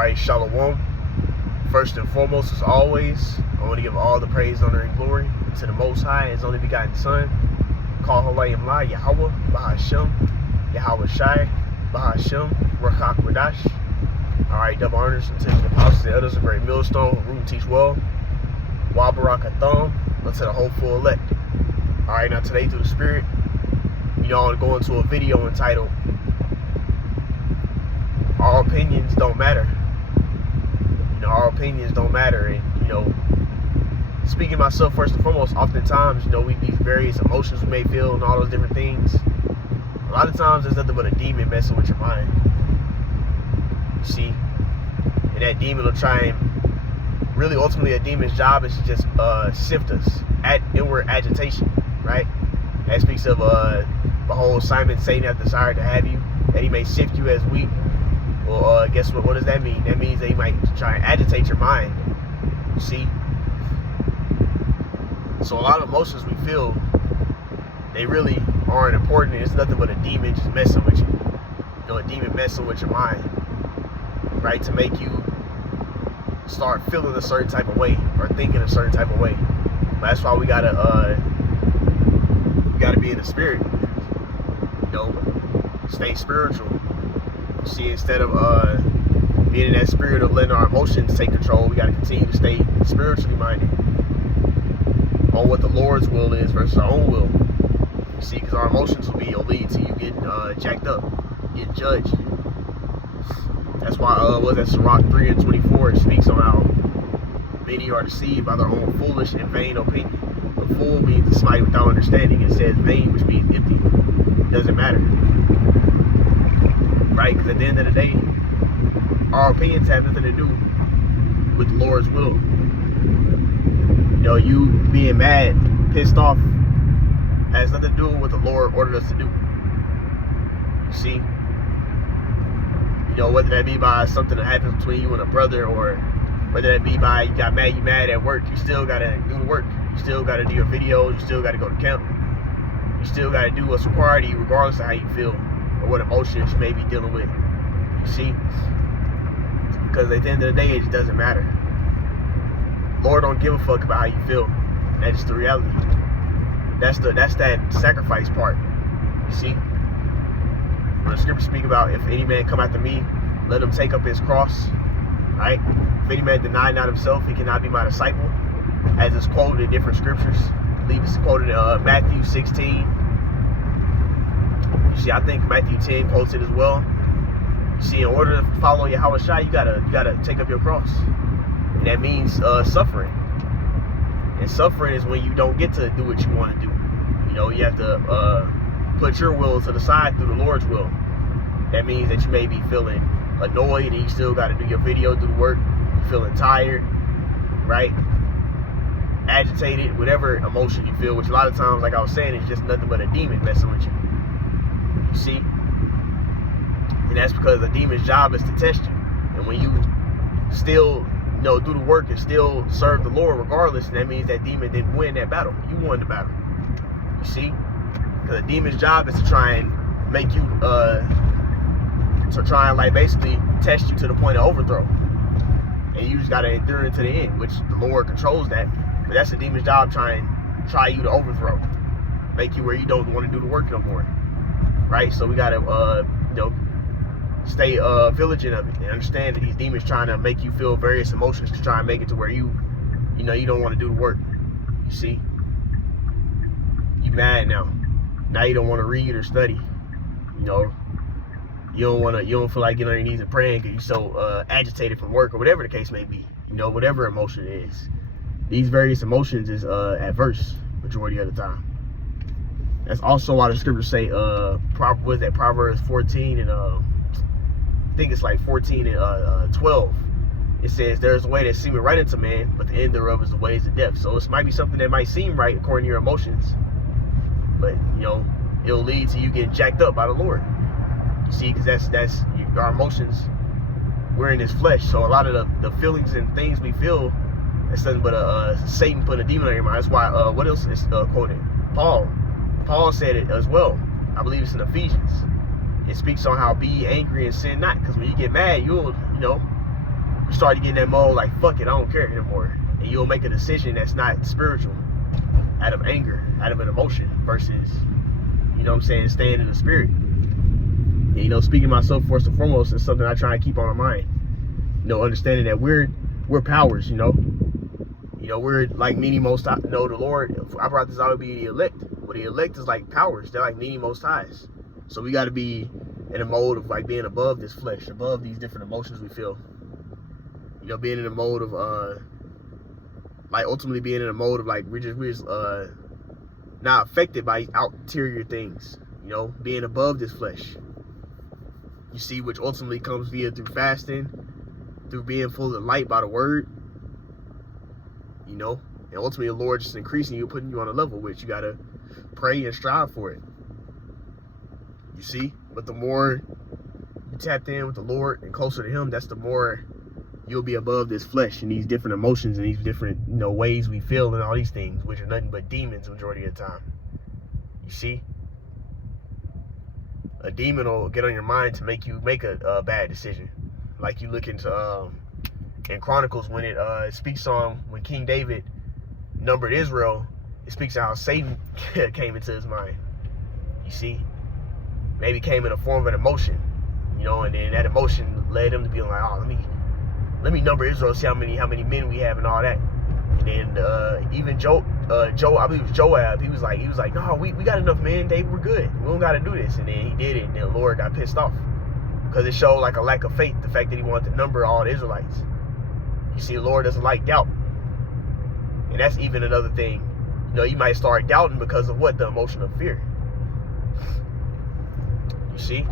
Alright, Shalom. First and foremost, as always, I want to give all the praise, honor, and glory to the Most High, His only begotten Son, call Halayim La, Yahweh, Bahashem, Yahweh Shai, Bahashem, Rakak Radash. Alright, double honors to the apostles and elders of Great Millstone, who root and teach well. Wabarakatham, unto the hopeful elect. Alright, now today through the Spirit, I'm going to go into a video entitled, Our Opinions Don't Matter. Our opinions don't matter. And, speaking of myself first and foremost, oftentimes, we these various emotions we may feel and all those different things. A lot of times there's nothing but a demon messing with your mind. You see? And that demon will try and really ultimately a demon's job is to just sift us at inward agitation, right? That speaks of the whole Simon Satan have desired to have you, that he may sift you as wheat. Well, guess what? What does that mean? That means that he might try and agitate your mind. You see? So a lot of emotions we feel, they really aren't important. It's nothing but a demon just messing with you. A demon messing with your mind, right? To make you start feeling a certain type of way or thinking a certain type of way. But that's why we gotta be in the spirit. Stay spiritual. See, instead of being in that spirit of letting our emotions take control, we got to continue to stay spiritually minded on what the Lord's will is versus our own will. You see, because our emotions will lead to you getting jacked up, getting judged. That's why Sirach 3:24 speaks on how many are deceived by their own foolish and vain opinion. A fool means somebody without understanding. It says vain, which means empty. It doesn't matter. Right? Because at the end of the day, our opinions have nothing to do with the Lord's will. You being mad, pissed off, has nothing to do with what the Lord ordered us to do. You see? Whether that be by something that happens between you and a brother, or whether that be by you mad at work, you still got to do the work. You still got to do your videos. You still got to go to camp. You still got to do what's required of you regardless of how you feel or what emotions you may be dealing with. You see? Because at the end of the day, it just doesn't matter. Lord don't give a fuck about how you feel. That's just the reality. That's that sacrifice part. You see? When the scriptures speak about, if any man come after me, let him take up his cross. Right? If any man deny not himself, he cannot be my disciple. As it's quoted in different scriptures. I believe it's quoted in Matthew 16. You see, I think Matthew 10 quotes it as well. You see, in order to follow Yahweh Shai, you gotta take up your cross. And that means suffering. And suffering is when you don't get to do what you want to do. You have to put your will to the side through the Lord's will. That means that you may be feeling annoyed and you still got to do your video, do the work. You're feeling tired, right? Agitated, whatever emotion you feel, which a lot of times, like I was saying, is just nothing but a demon messing with you. You see? And that's because the demon's job is to test you. And when you still, do the work and still serve the Lord regardless, that means that demon didn't win that battle. You won the battle. You see? Because the demon's job is to try and make you, basically test you to the point of overthrow. And you just got to endure it to the end, which the Lord controls that. But that's the demon's job, try you to overthrow. Make you where you don't want to do the work no more. Right? So we got to, stay vigilant of it and understand that these demons trying to make you feel various emotions to try and make it to where you don't want to do the work. You see? You mad now. Now you don't want to read or study. You don't feel like getting on your knees and praying because you're so agitated from work or whatever the case may be. Whatever emotion it is. These various emotions is adverse majority of the time. That's also why the scriptures say, Proverbs 14 and I think it's like 14 and 12. It says, there's a way that seemeth right unto man, but the end thereof is the ways of death. So this might be something that might seem right according to your emotions, but it'll lead to you getting jacked up by the Lord. You see, because that's our emotions. We're in this flesh, so a lot of the feelings and things we feel, it's nothing but Satan putting a demon on your mind. That's why what else is quoted? Paul said it as well. I believe it's in Ephesians. It speaks on how be angry and sin not, because when you get mad, you'll you start to get in that mode like, fuck it, I don't care anymore. And you'll make a decision that's not spiritual, out of anger, out of an emotion, versus, you know what I'm saying, staying in the spirit. And, you know, speaking myself first and foremost is something I try and keep on my mind. You know, understanding that we're powers, you know. You know, we're like many most high. You know, the Lord, I brought this out to be the elect. Well, the elect is like powers. They're like many most highs. So we got to be in a mode of like being above this flesh, above these different emotions we feel. You know, being in a mode of like ultimately being in a mode of like we're just not affected by ulterior things. You know, being above this flesh. You see, which ultimately comes via through fasting, through being full of light by the word. You know, and ultimately the Lord just increasing you, putting you on a level which you gotta pray and strive for it. You see, but the more you tapped in with the Lord and closer to Him, that's the more you'll be above this flesh and these different emotions and these different, you know, ways we feel and all these things, which are nothing but demons majority of the time. You see, a demon will get on your mind to make you make a bad decision. Like you look into in Chronicles when it speaks on when King David numbered Israel, it speaks on how Satan came into his mind. You see, maybe came in a form of an emotion, you know, and then that emotion led him to be like, oh, let me number Israel, see how many men we have and all that. And then even Joe, I believe it was Joab, he was like, no, we got enough men, David, we're good. We don't got to do this. And then he did it, and then the Lord got pissed off because it showed like a lack of faith, the fact that he wanted to number all the Israelites. You see, the Lord doesn't like doubt. And that's even another thing. You know, you might start doubting because of what? The emotion of fear. You see?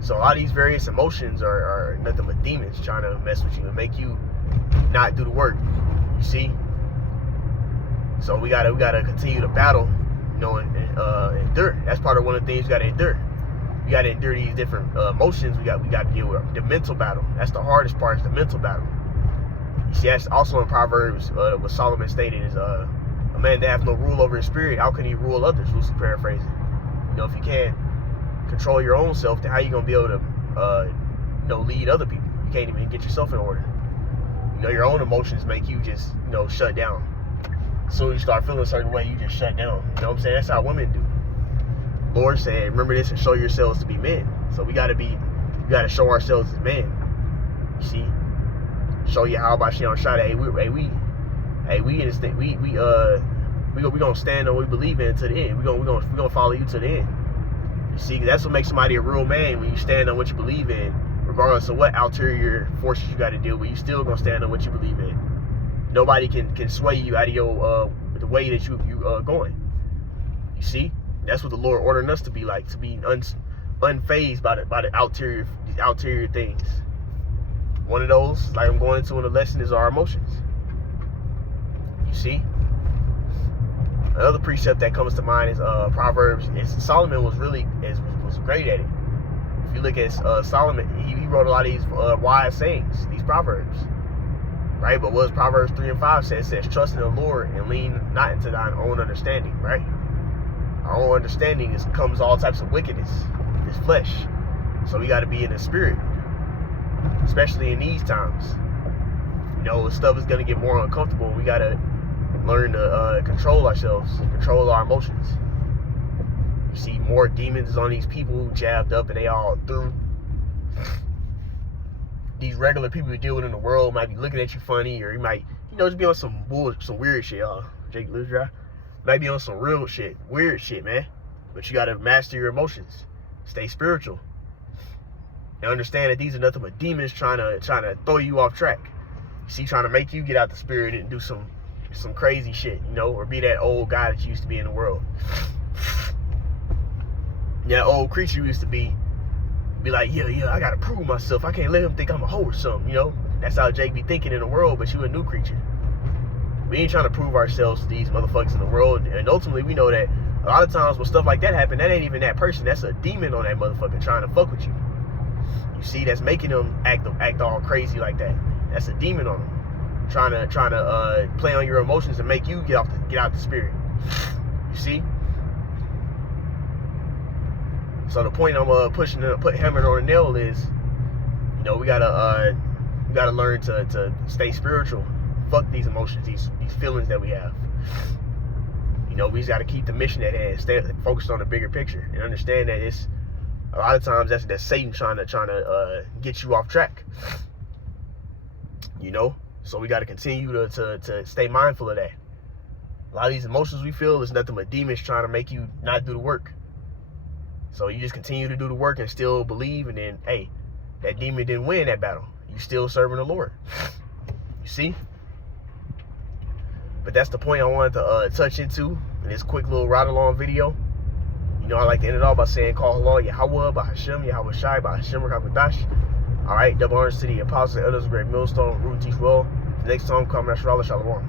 So a lot of these various emotions are nothing but demons trying to mess with you and make you not do the work. You see? So we gotta continue to battle, you know, and endure. That's part of one of the things you gotta endure. You gotta endure these different emotions. We got to deal with the mental battle. That's the hardest part, is the mental battle. You see, that's also in Proverbs, what Solomon stated is a man that has no rule over his spirit, how can he rule others? Loosely paraphrasing. You know, if you can't control your own self, then how you gonna be able to you know, lead other people? You can't even get yourself in order. You know, your own emotions make you just, you know, shut down. As soon as you start feeling a certain way, you just shut down. You know what I'm saying? That's how women do. Lord said, remember this and show yourselves to be men. So we gotta show ourselves as men. You see? Show you how about she on shot. We gonna stand on what we believe in to the end. We gonna follow you to the end. You see, that's what makes somebody a real man, when you stand on what you believe in, regardless of what ulterior forces you got to deal with. You still gonna stand on what you believe in. Nobody can sway you out of your the way that you going. You see, that's what the Lord ordering us to be like, to be unfazed by the ulterior things. One of those, like I'm going into in the lesson, is our emotions. You see? Another precept that comes to mind is Proverbs. Solomon was great at it. If you look at Solomon, he wrote a lot of these wise sayings, these proverbs, right? But what Proverbs 3:5 says? It says, trust in the Lord and lean not into thine own understanding, right? Our own understanding comes all types of wickedness, this flesh. So we got to be in the spirit, especially in these times. You know, stuff is going to get more uncomfortable. We got to learn to control ourselves, control our emotions. You see more demons on these people who jabbed up and they all through. These regular people you deal with in the world might be looking at you funny, or you might, you know, just be on some weird shit, y'all. Jake Lewis Dry. Might be on some real shit, weird shit, man. But you got to master your emotions. Stay spiritual. And understand that these are nothing but demons trying to throw you off track. You see, trying to make you get out the spirit and do some crazy shit, you know, or be that old guy that you used to be in the world. That old creature you used to be like, yeah, I gotta prove myself. I can't let him think I'm a hoe or something, you know. That's how Jake be thinking in the world, but you a new creature. We ain't trying to prove ourselves to these motherfuckers in the world, and ultimately we know that a lot of times when stuff like that happen, that ain't even that person. That's a demon on that motherfucker trying to fuck with you. You see, that's making them act all crazy like that. That's a demon on them, trying to play on your emotions and make you get out the spirit. You see. So the point I'm hammering on the nail is, you know, we gotta We got to learn to stay spiritual. Fuck these emotions, these feelings that we have. You know, we just got to keep the mission at hand, stay focused on the bigger picture, and understand that it's a lot of times that's Satan trying to get you off track. You know, so we got to continue to stay mindful of that. A lot of these emotions we feel is nothing but demons trying to make you not do the work. So you just continue to do the work and still believe, and then, hey, that demon didn't win that battle. You still serving the Lord. You see? But that's the point I wanted to touch into in this quick little ride-along video. You know, I like to end it all by saying, call Allah, Yahweh, Bahashim, Yahweh Shai, Bahashim, Rakabadash. All right, double honors to the apostles and elders, great millstone, root and teach well. Next time, come, Nasrallah, Shalom.